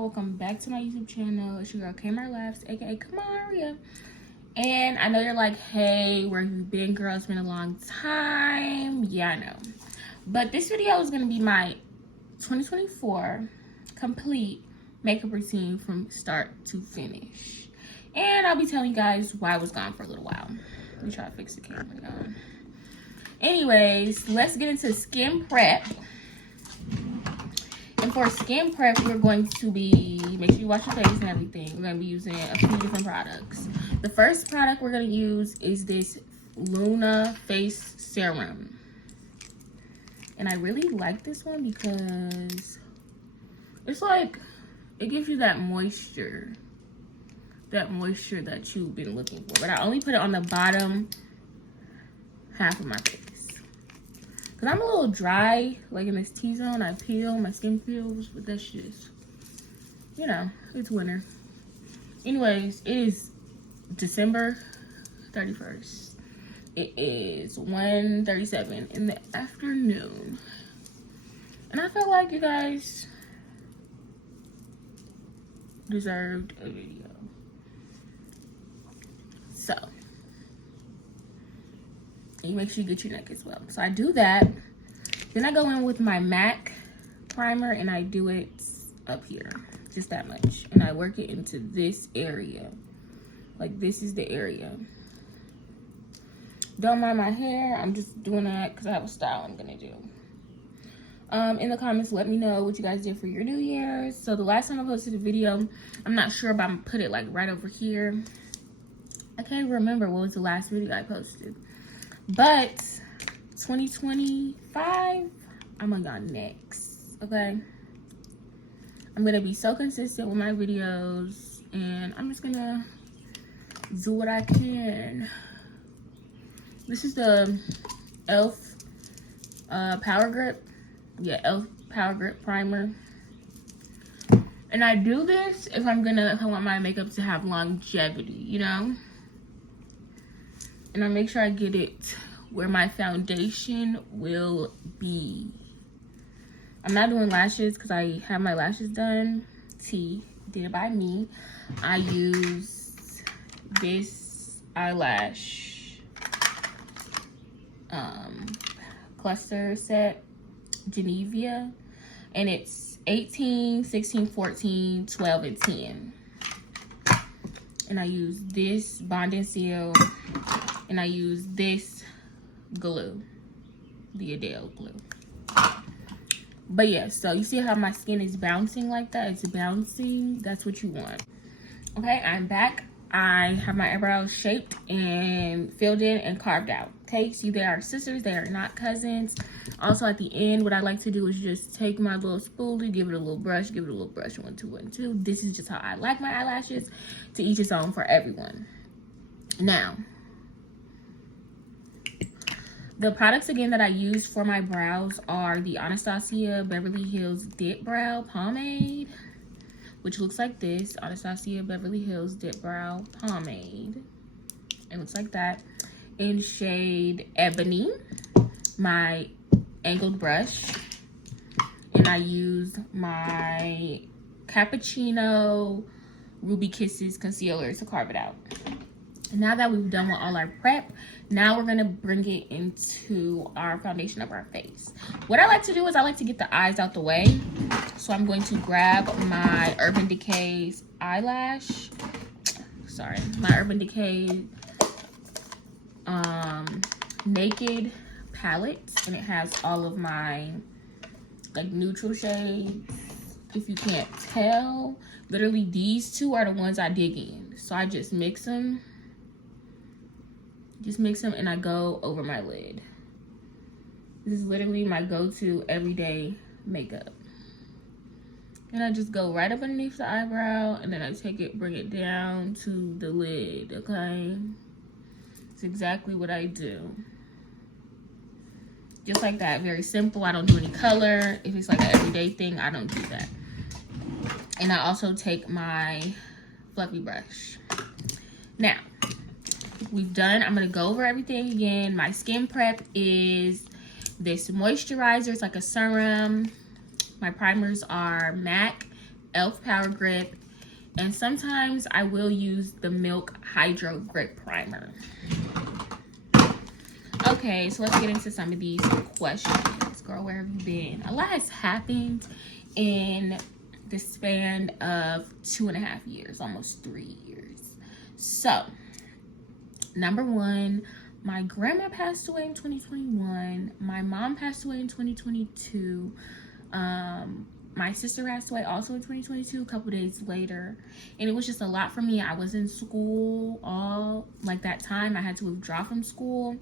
y'all, welcome back to my YouTube channel. It's your girl Kmart Laughs, aka Kamaria. And I know you're like, hey, where have you been, girl? It's been a long time. Yeah, I know. But this video is gonna be my 2024 complete makeup routine from start to finish. And I'll be telling you guys why I was gone for a little while. Let me try to fix the camera, y'all. Anyways, let's get into skin prep. And for skin prep, we're going to be, make sure you wash your face and everything. We're going to be using a few different products. The first product we're going to use is this Luna Face Serum. And I really like this one because it's like, it gives you that moisture that you've been looking for. But I only put it on the bottom half of my face. Because I'm a little dry, like in this T-zone, I peel, my skin peels, but that's just, you know, it's winter. Anyways, it is December 31st. It is 1:37 in the afternoon. And I felt like you guys deserved a video. So, you make sure you get your neck as well. So I do that. Then I go in with my MAC primer and I do it up here, just that much. And I work it into this area. Like this is the area. Don't mind my hair. I'm just doing that because I have a style I'm gonna do. In the comments, let me know what you guys did for your New Year's. So the last time I posted a video, I'm not sure if I'm gonna put it like right over here. I can't remember what was the last video I posted. But 2025, I'm gonna go next, okay? I'm gonna be so consistent with my videos and I'm just gonna do what I can. This is the e.l.f. Power Grip. Yeah, e.l.f. Power Grip Primer. And I do this if I want my makeup to have longevity, you know? And I make sure I get it where my foundation will be. I'm not doing lashes because I have my lashes done. T, did it by me. I use this eyelash cluster set, Geneva. And it's 18, 16, 14, 12, and 10. And I use this Bond and Seal. And I use this glue, the Adele glue. But yeah, so you see how my skin is bouncing like that? It's bouncing. That's what you want. Okay, I'm back. I have my eyebrows shaped and filled in and carved out. Okay, see, they are sisters. They are not cousins. Also, at the end, what I like to do is just take my little spoolie, give it a little brush, 1, 2, 1, 2. This is just how I like my eyelashes. To each his own for everyone. Now, the products again that I use for my brows are the Anastasia Beverly Hills Dip Brow Pomade, which looks like this. Anastasia Beverly Hills Dip Brow Pomade. It looks like that. In shade Ebony, my angled brush. And I use my Cappuccino Ruby Kisses concealer to carve it out. Now that we've done with all our prep, now we're gonna bring it into our foundation of our face. What I like to do is I like to get the eyes out the way. So I'm going to grab my Urban Decay's eyelash. Sorry, my Urban Decay Naked palette. And it has all of my like neutral shades. If you can't tell, literally these two are the ones I dig in. So I just mix them. Just mix them and I go over my lid. This is literally my go-to everyday makeup. And I just go right up underneath the eyebrow and then I take it, bring it down to the lid, okay? It's exactly what I do. Just like that, very simple. I don't do any color. If it's like an everyday thing, I don't do that. And I also take my fluffy brush. Now, we've done, I'm gonna go over everything again. My skin prep is this moisturizer. It's like a serum. My primers are MAC e.l.f. Power Grip, and sometimes I will use the Milk Hydro Grip Primer. Okay, so let's get into some of these questions. Girl, where have you been? A lot has happened in the span of 2.5 years, almost 3 years. So, number one, my grandma passed away in 2021. My mom passed away in 2022. My sister passed away also in 2022, a couple days later. And it was just a lot for me. I was in school all like that time. I had to withdraw from school.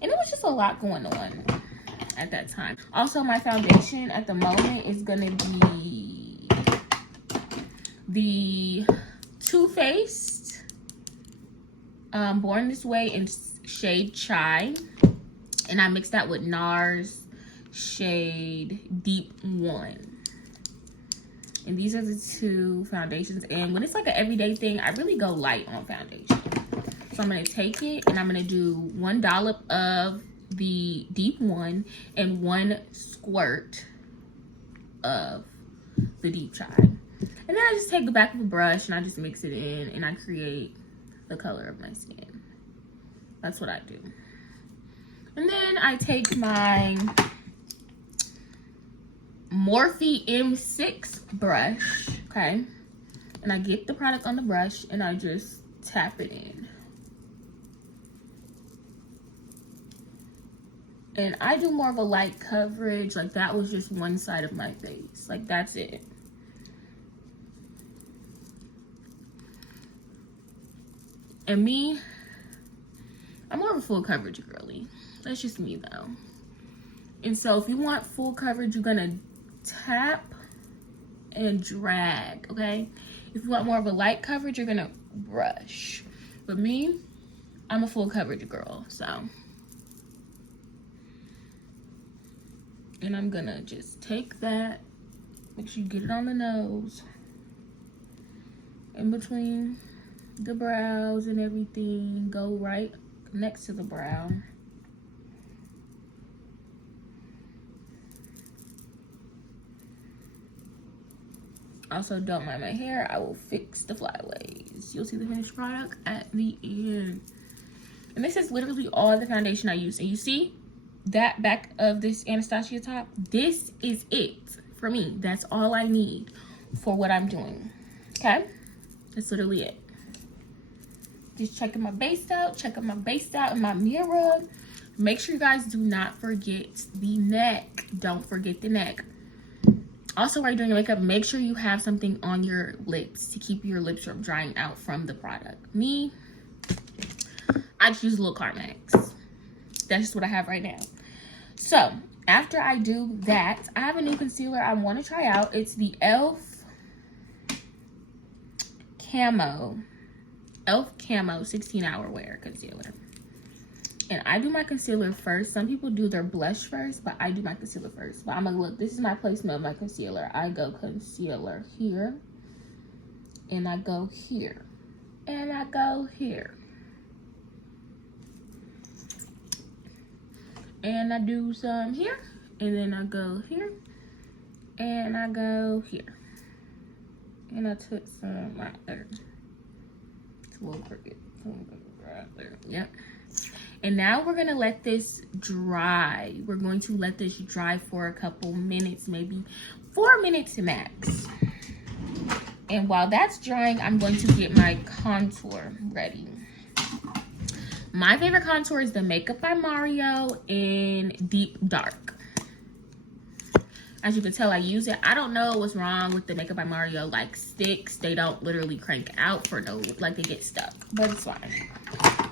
And it was just a lot going on at that time. Also, my foundation at the moment is going to be the Too Faced Born This Way in shade Chai. And I mixed that with NARS shade Deep 1. And these are the two foundations. And when it's like an everyday thing, I really go light on foundation. So I'm going to take it and I'm going to do 1 dollop of the Deep 1 and 1 squirt of the Deep Chai. And then I just take the back of a brush and I just mix it in and I create the color of my skin. That's what I do. And then I take my Morphe M6 brush, okay? And I get the product on the brush and I just tap it in. And I do more of a light coverage. Like that was just one side of my face. Like that's it. And me, I'm more of a full coverage girly. That's just me though. And so if you want full coverage, you're gonna tap and drag, okay? If you want more of a light coverage, you're gonna brush. But me, I'm a full coverage girl, so. And I'm gonna just take that, make sure you get it on the nose, in between the brows and everything, go right next to the brow. Also, don't mind my hair, I will fix the flyaways. You'll see the finished product at the end. And this is literally all the foundation I use. And you see that back of this Anastasia top? This is it for me. That's all I need for what I'm doing, okay? That's literally it. Just checking my base out, checking my base out in my mirror. Make sure you guys do not forget the neck. Don't forget the neck. Also, while you're doing your makeup, make sure you have something on your lips to keep your lips from drying out from the product. Me, I just use a little Carmex. That's just what I have right now. So, after I do that, I have a new concealer I want to try out. It's the e.l.f. Camo 16-hour wear concealer. And I do my concealer first. Some people do their blush first, but I do my concealer first. But I'm gonna look, this is my placement of my concealer. I go concealer here, and I go here, and I go here. And I do some here, and then I go here, and I go here. And I took some right there. It's a little crooked. Right there. Yep. And now we're gonna let this dry. We're going to let this dry for a couple minutes, maybe 4 minutes max. And while that's drying, I'm going to get my contour ready. My favorite contour is the Makeup by Mario in Deep Dark. As you can tell, I use it. I don't know what's wrong with the Makeup by Mario like sticks. They don't literally crank out for no, like they get stuck, but it's fine.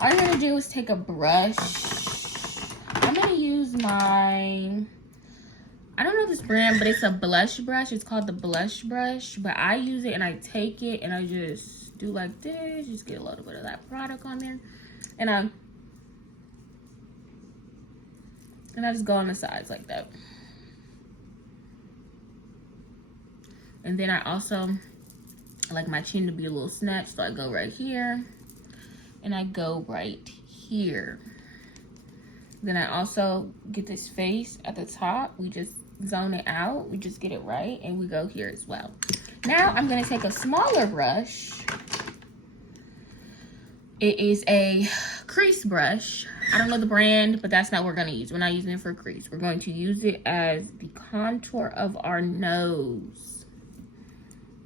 All you're gonna do is take a brush. I'm gonna use my, I don't know this brand, but it's a blush brush. It's called the Blush Brush, but I use it and I take it and I just do like this, just get a little bit of that product on there. And I just go on the sides like that. And then I also like my chin to be a little snatched, so I go right here and I go right here. Then I also get this face at the top. We just zone it out. We just get it right and we go here as well. Now I'm going to take a smaller brush. It is a crease brush. I don't know the brand, but that's not what we're going to use. We're not using it for crease. We're going to use it as the contour of our nose.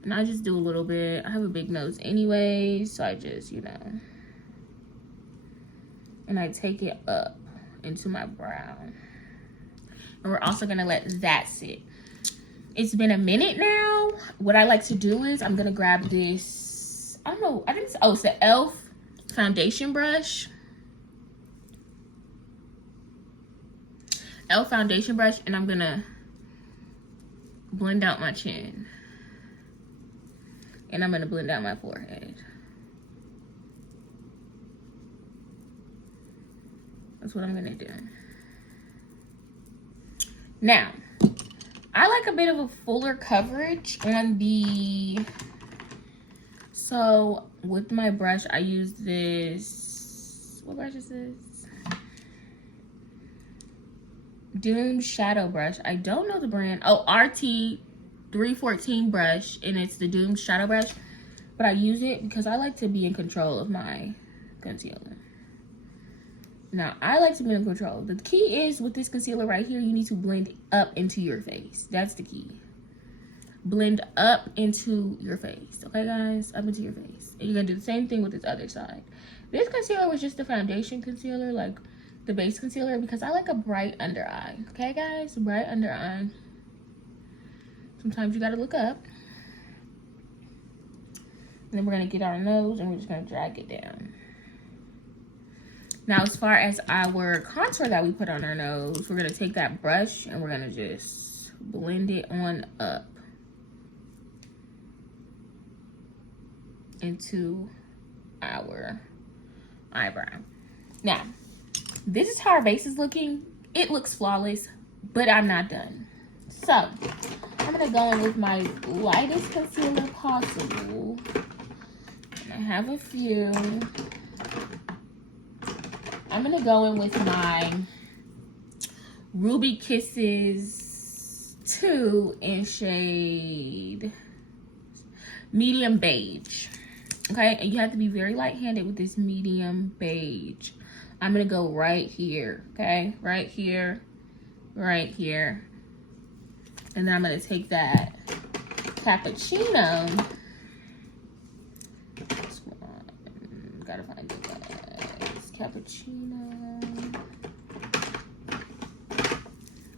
And I just do a little bit. I have a big nose anyway, so I just, you know. And I take it up into my brow. And we're also going to let that sit. It's been a minute now. What I like to do is I'm going to grab this, I don't know, I think it's, oh, it's the e.l.f. foundation brush. e.l.f. foundation brush, and I'm going to blend out my chin. And I'm going to blend out my forehead. That's what I'm going to do. Now, I like a bit of a fuller coverage on the, so with my brush, I use this, what brush is this? Doom Shadow Brush. I don't know the brand. Oh, RT 314 brush, and it's the Doom Shadow Brush. But I use it because I like to be in control of my concealer. Now, I like to be in control. The key is with this concealer right here, you need to blend up into your face. That's the key. Blend up into your face. Okay, guys? Up into your face. And you're going to do the same thing with this other side. This concealer was just the foundation concealer, like the base concealer, because I like a bright under eye. Okay, guys? Bright under eye. Sometimes you got to look up. And then we're going to get our nose and we're just going to drag it down. Now, as far as our contour that we put on our nose, we're going to take that brush and we're going to just blend it on up into our eyebrow. Now, this is how our base is looking. It looks flawless, but I'm not done. So, I'm going to go in with my lightest concealer possible. And I have a few. I'm going to go in with my Ruby Kisses 2 in shade medium beige. Okay, and you have to be very light-handed with this medium beige. I'm going to go right here, okay? Right here, right here. And then I'm going to take that cappuccino. Gotta find it, guys. Cappuccino.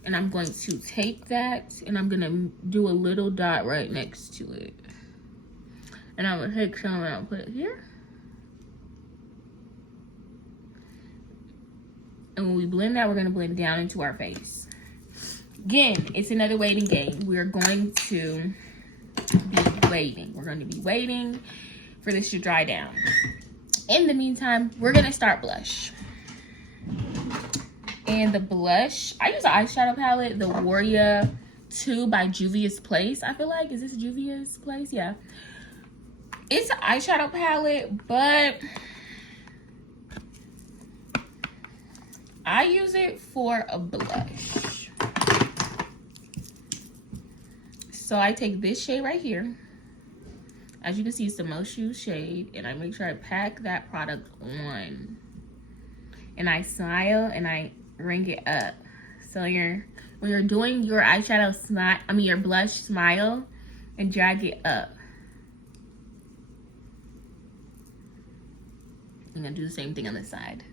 And I'm going to take that and I'm going to do a little dot right next to it. And I'm going to take some and I'll put it here. And when we blend that, we're going to blend down into our face. Again, it's another waiting game. We're going to be waiting. We're going to be waiting for this to dry down. In the meantime, we're going to start blush. And the blush, I use an eyeshadow palette, the Warrior 2 by Juvia's Place. I feel like, is this Juvia's Place? Yeah. It's an eyeshadow palette, but I use it for a blush. So I take this shade right here. As you can see, it's the most used shade, and I make sure I pack that product on. And I smile and I ring it up. So when you're doing your eyeshadow smile, your blush, smile and drag it up. I'm gonna do the same thing on this side.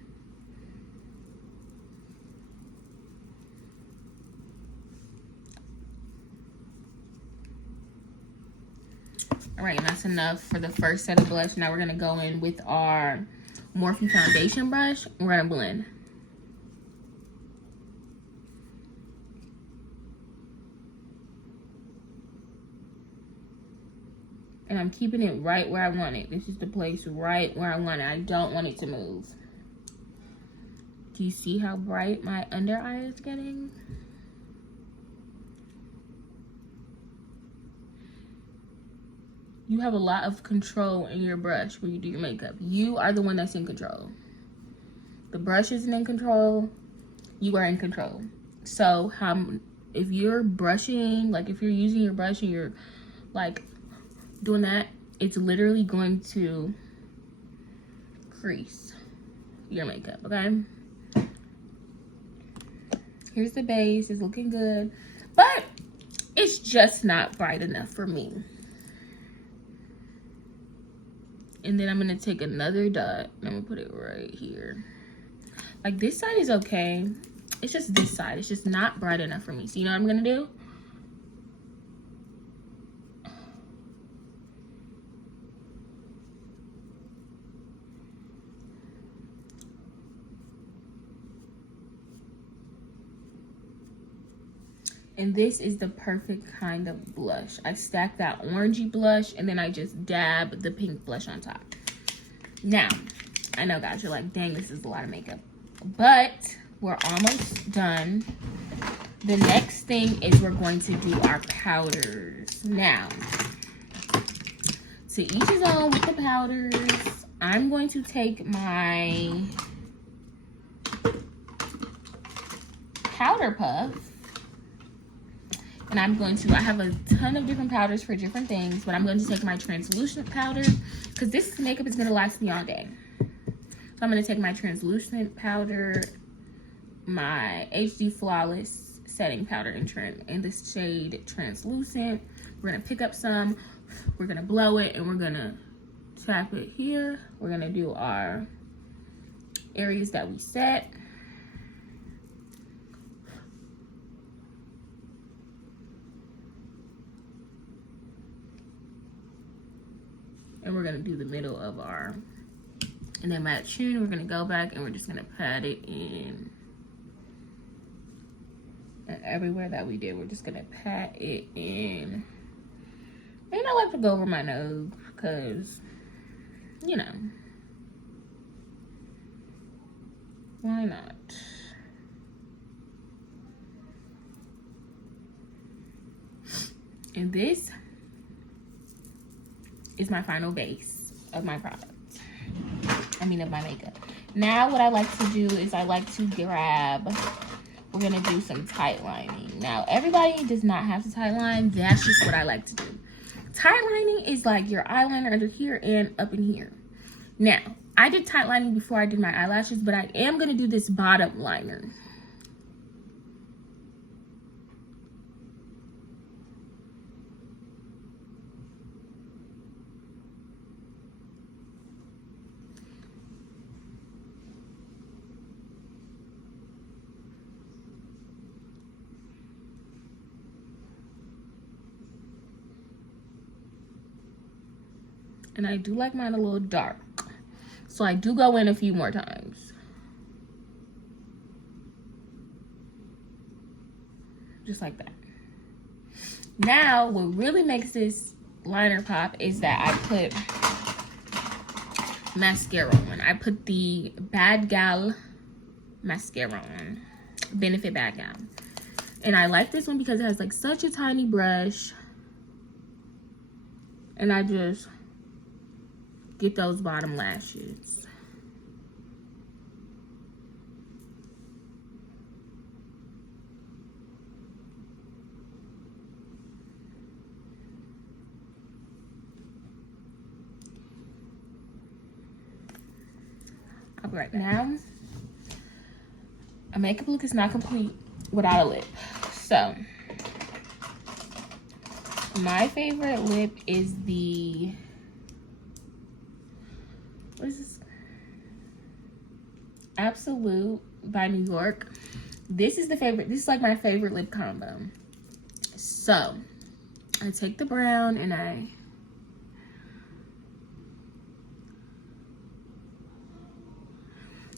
All right, and that's enough for the first set of blush. Now we're gonna go in with our Morphe foundation brush. We're gonna blend. And I'm keeping it right where I want it. This is the place right where I want it. I don't want it to move. Do you see how bright my under eye is getting? You have a lot of control in your brush when you do your makeup. You are the one that's in control. The brush isn't in control. You are in control. So if you're brushing, like if you're using your brush and you're like doing that, it's literally going to crease your makeup, okay? Here's the base. It's looking good, but it's just not bright enough for me. And then I'm gonna take another dot and I'm gonna put it right here. Like, this side is okay. It's just this side. It's just not bright enough for me. So you know what I'm gonna do? And this is the perfect kind of blush. I stack that orangey blush and then I just dab the pink blush on top. Now, I know guys, you're like, dang, this is a lot of makeup. But we're almost done. The next thing is we're going to do our powders. Now, to each his own with the powders. I'm going to take my powder puff. And I'm going to, I have a ton of different powders for different things, but I'm going to take my translucent powder because this makeup is going to last me all day. So I'm going to take my translucent powder, my HD Flawless setting powder in the shade Translucent. We're going to pick up some, we're going to blow it, and we're going to tap it here. We're going to do our areas that we set. And we're gonna do the middle of our, and then my chin, we're gonna go back and we're just gonna pat it in. And everywhere that we did, we're just gonna pat it in. And I like to go over my nose, cause, you know, why not? And this is my final base of my product. Of my makeup. Now what I like to do is I like to grab, we're gonna do some tight lining. Now everybody does not have to tight line. That's just what I like to do. Tight lining is like your eyeliner under here and up in here. Now, I did tight lining before I did my eyelashes, but I am gonna do this bottom liner. And I do like mine a little dark. So I do go in a few more times. Just like that. Now, what really makes this liner pop is that I put mascara on. I put the Bad Gal mascara on. Benefit Bad Gal. And I like this one because it has like such a tiny brush. And I just get those bottom lashes. All right, now a makeup look is not complete without a lip. So my favorite lip is the, what is this? Absolute by New York. This is the favorite. This is like my favorite lip combo. So I take the brown and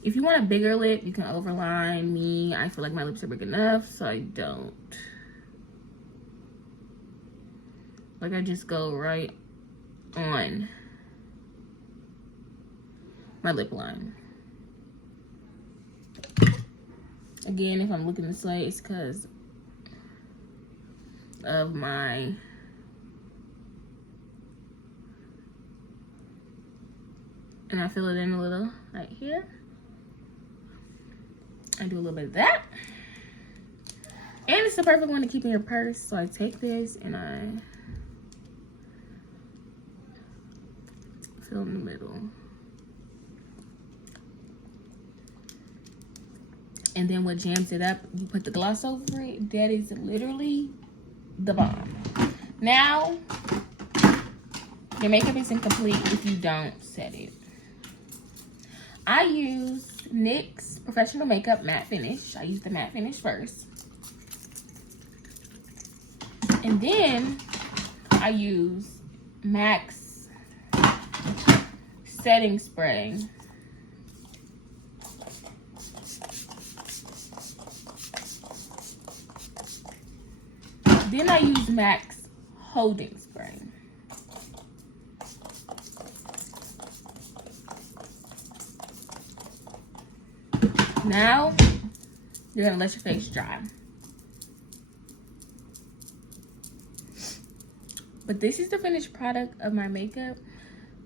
if you want a bigger lip, you can overline. Me, I feel like my lips are big enough, so I don't. Like, I just go right on my lip line. Again, if I'm looking this way, it's because of my and I fill it in a little right here. I do a little bit of that. And it's the perfect one to keep in your purse. So I take this and I fill in the middle. And then what jams it up, you put the gloss over it. That is literally the bomb. Now, your makeup isn't complete if you don't set it. I use NYX Professional Makeup Matte Finish. I use the matte finish first. And then I use MAC's setting spray. Then I use MAC's holding spray. Now, you're gonna let your face dry. But this is the finished product of my makeup.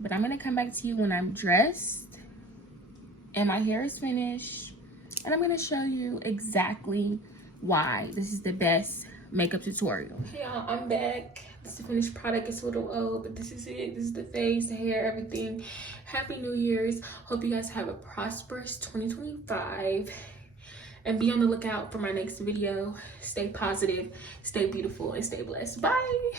But I'm gonna come back to you when I'm dressed and my hair is finished. And I'm gonna show you exactly why this is the best makeup tutorial. Hey y'all, I'm back. This is the finished product. It's a little old, but this is it. This is the face, the hair, everything. Happy New Year's. Hope you guys have a prosperous 2025. And be on the lookout for my next video. Stay positive, stay beautiful, and stay blessed. Bye.